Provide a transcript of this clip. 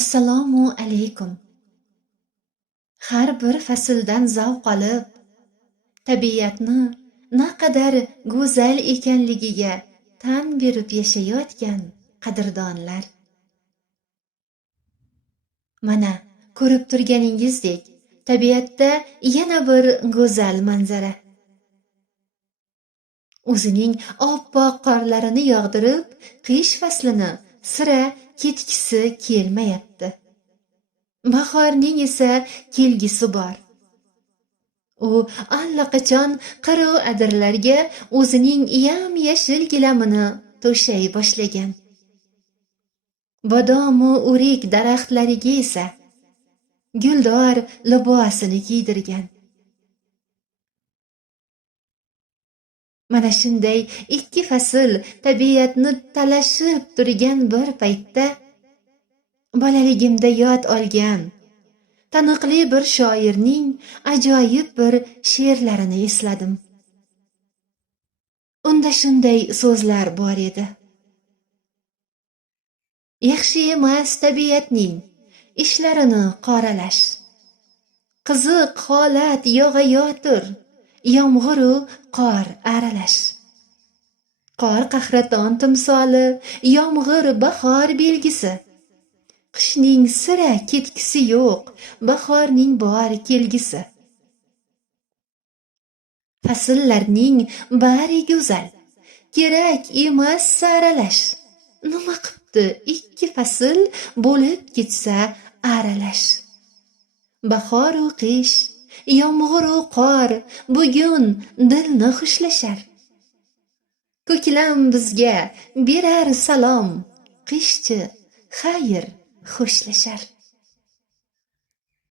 Assalomu alaykum. Har bir fasldan zavq olib, tabiatni naqadar go'zal ekanligiga tan berib yashayotgan qadrdonlar. Mana ko'rib turganingizdek, tabiatda yana bir go'zal manzara. O'zining oppoq qorlarini yog'dirib, qish faslini sira ketgisi kelmayapti. Bahorning esa kelgisi bor. U allaqachon qiru adirlarga o'zining yam-yashil gilamini to'shay boshlagan. Bodomu o'rik daraxtlariga esa guldor libosini kiydirgan. Mana shunday ikki fasl tabiatni talashib turgan bir paytda bolaligimda yod olgan taniqli bir shoirning ajoyib bir she'rlarini esladim. Unda shunday so'zlar bor edi. Yaxshi emas tabiatning ishlarini qoralash. Qiziq holat yog'ayotir, yomg'iru qor aralash. Qor qahraton timsoli, yomg'ir bahor belgisi. Qishning sira ketgisi yo'q, bahorning bor kelgisi. Fasllarning bari go'zal, kerak emas saralash. Nima qipti ikki fasl bo'lib ketsa aralash. Bahoru qish, yomg'iru qor bugun dilni xushlashar. Ko'klam bizga berar salom, qishchi xayr xo'shlashar.